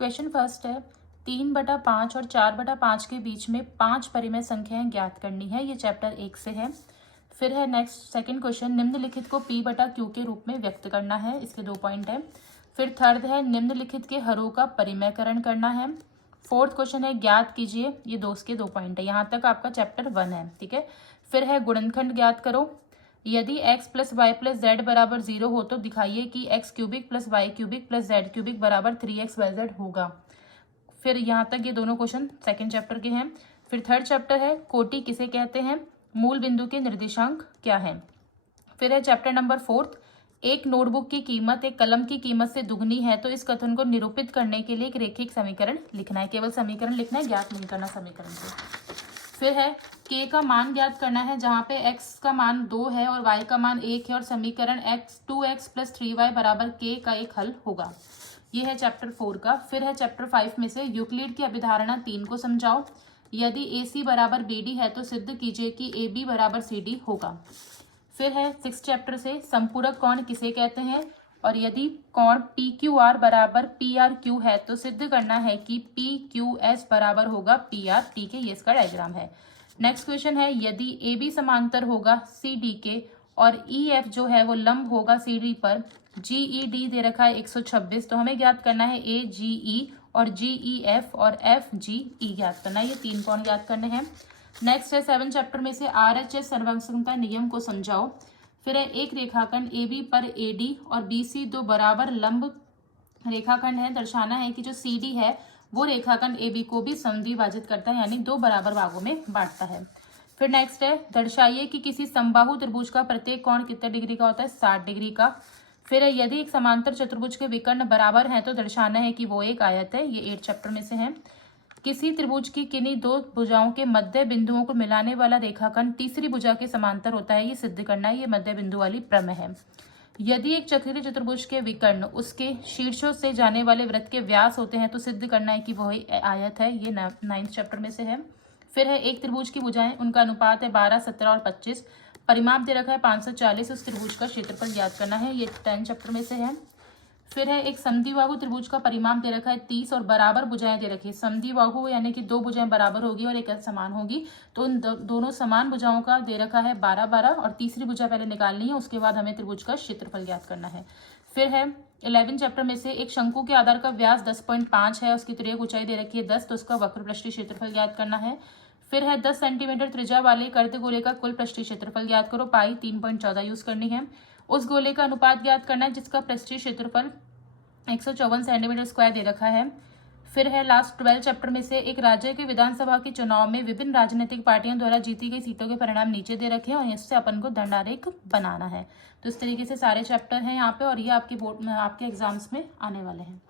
Question first है 3/5 और 4/5 के बीच में 5 परिमेय संख्याएं ज्ञात करनी है। ये चैप्टर 1 से है। फिर है नेक्स्ट सेकंड क्वेश्चन, निम्नलिखित को P/Q के रूप में व्यक्त करना है। इसके 2 पॉइंट है। फिर थर्ड है निम्नलिखित के हरों का परिमेयकरण करना है। फोर्थ क्वेश्चन है ज्ञात कीजिए, ये 2 के 2 पॉइंट है। यहाँ तक आपका चैप्टर 1 है, ठीक है। फिर है गुणनखंड ज्ञात करो। यदि x + y + z = 0 हो तो दिखाइए कि x³ + y³ + z³ बराबर 3xyz होगा। फिर यहाँ तक ये दोनों क्वेश्चन सेकंड चैप्टर के हैं। फिर थर्ड चैप्टर है कोटि किसे कहते हैं, मूल बिंदु के निर्देशांक क्या है। फिर है चैप्टर नंबर 4, एक नोटबुक की कीमत एक कलम की कीमत से दुगनी है तो इस कथन को निरूपित करने के लिए एक रैखिक समीकरण लिखना है। केवल समीकरण लिखना है, ज्ञात नहीं करना समीकरण को। फिर है k का मान ज्ञात करना है, जहाँ पे x का मान 2 है और y का मान 1 है और समीकरण 2x + 3y = k का एक हल होगा। ये है चैप्टर 4 का। फिर है चैप्टर 5 में से यूक्लिड की अभिधारणा 3 को समझाओ। यदि AC = BD है तो सिद्ध कीजिए कि AB = CD होगा। फिर है 6 चैप्टर से संपूरक कोण किसे कहते हैं, और यदि कोण PQR = PRQ है तो सिद्ध करना है कि PQS बराबर होगा PR, ठीक है। ये इसका डायग्राम है। नेक्स्ट क्वेश्चन है यदि AB समांतर होगा CD के और EF जो है वो लंब होगा CD पर, GED दे रखा है 126, तो हमें ज्ञात करना है AGE और GEF और FGE ज्ञात करना है। ये 3 कोण ज्ञात करने हैं। नेक्स्ट है 7 चैप्टर में से RHS सर्वसंगता नियम को समझाओ। फिर है एक रेखाखंड AB पर AD और BC 2 बराबर लंब रेखाखंड है। दर्शाना है कि जो CD है वो रेखाखंड AB को भी समद्विभाजित करता है, यानी 2 बराबर भागों में बांटता है। फिर नेक्स्ट है दर्शाइए कि किसी समबाहु त्रिभुज का प्रत्येक कोण कितने डिग्री का होता है, 60 डिग्री का। फिर है यदि एक समांतर चतुर्भुज के विकर्ण बराबर हैं तो दर्शाना है कि वो एक आयत है। ये 8 चैप्टर में से है। किसी त्रिभुज की किन्हीं 2 भुजाओं के मध्य बिंदुओं को मिलाने वाला रेखाखंड तीसरी भुजा के समांतर होता है, ये सिद्ध करना है। ये मध्य बिंदु वाली प्रमेय है। यदि एक चक्रीय चतुर्भुज के विकर्ण उसके शीर्षों से जाने वाले वृत्त के व्यास होते हैं तो सिद्ध करना है कि वही आयत है। ये 9th चैप्टर में से है। फिर है एक त्रिभुज की भुजाएं, उनका अनुपात है 12, 17 और 25। परिमाप दे रखा है 540, उस त्रिभुज का क्षेत्रफल ज्ञात करना है। ये 10 चैप्टर में से है। फिर है एक समद्विबाहु त्रिभुज का परिमाप दे रखा है 30 और बराबर भुजाएं दे रखी है। समद्विबाहु यानी कि 2 भुजाएं बराबर होगी और एक समान होगी, तो उन दोनों समान भुजाओं का दे रखा है 12, 12 और तीसरी भुजा पहले निकालनी है, उसके बाद हमें त्रिभुज का क्षेत्रफल ज्ञात करना है। फिर है 11 चैप्टर में से एक शंकु के आधार का व्यास 10.5 है, उसकी तिर्यक ऊंचाई दे रखी है 10, तो उसका वक्र पृष्ठीय क्षेत्रफल ज्ञात करना है। फिर है 10 सेंटीमीटर त्रिज्या वाले एक अर्धगोले का कुल पृष्ठीय क्षेत्रफल ज्ञात करो। पाई 3.14 यूज करनी है। उस गोले का अनुपात ज्ञात करना है जिसका पृष्ठीय क्षेत्रफल 154 सेंटीमीटर स्क्वायर दे रखा है। फिर है लास्ट 12 चैप्टर में से एक राज्य के विधानसभा के चुनाव में विभिन्न राजनीतिक पार्टियों द्वारा जीती गई सीटों के परिणाम नीचे दे रखे हैं और इससे अपन को दंडारेख बनाना है। तो इस तरीके से सारे चैप्टर हैं यहाँ पे और ये आपके बोर्ड में आपके एग्जाम्स में आने वाले हैं।